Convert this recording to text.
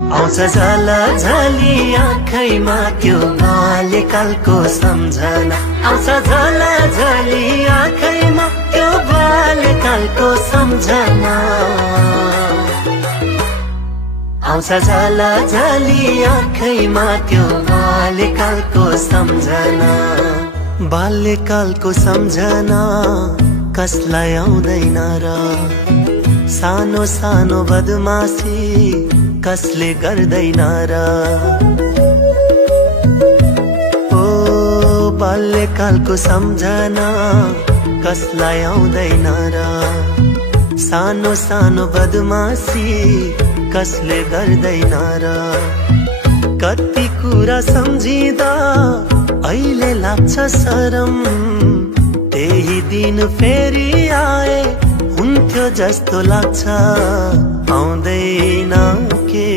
आउँछ झलझली आँखैमा त्यो बाल्यकालको सम्झना। आउँछ झलझली आँखैमा त्यो बाल्यकालको सम्झना। आउँछ झलझली आँखैमा त्यो बाल्यकालको सम्झना। बाल्यकालको सम्झना कसलाई आउँदैन र, सानो सानो बदमासी कसले गर्दैन र। ओ बाल्यकालको सम्झना कसलाई आउँदैन र, सानो सानो बदमासी कसले गर्दैन र। कति कुरा सम्झिँदा अहिले लाग्छ शरम, त्यही दिन फेरि आए हुन्थ्यो जस्तो लाग्छ, आउँदैन के